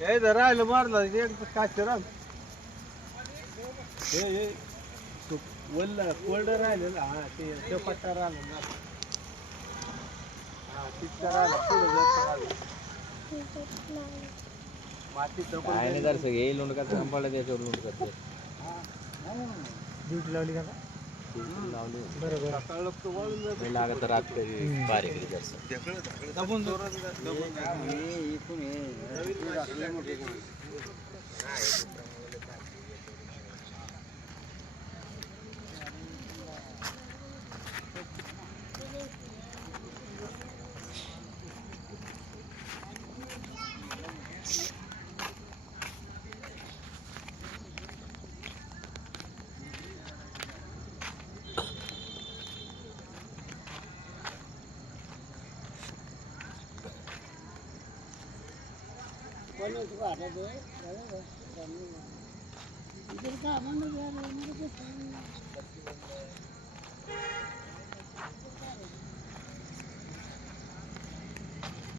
हे जर राहिलं मारलं एक काच राम हे वल्ल कोल्ड राहिलं ना हा ते पट्टा राहिलं ना हा तिथं राहिलं पुढं जास्त राहिलं माती काय नाही कर सगळे लोंड करतात पडलं त्याच्यावर लोंड करते ड्युटी लावली का लावले बरोबर सकाळ तो वळून जातं. नाही लागत रात्री बारीक जास्त दबून दबून इधर का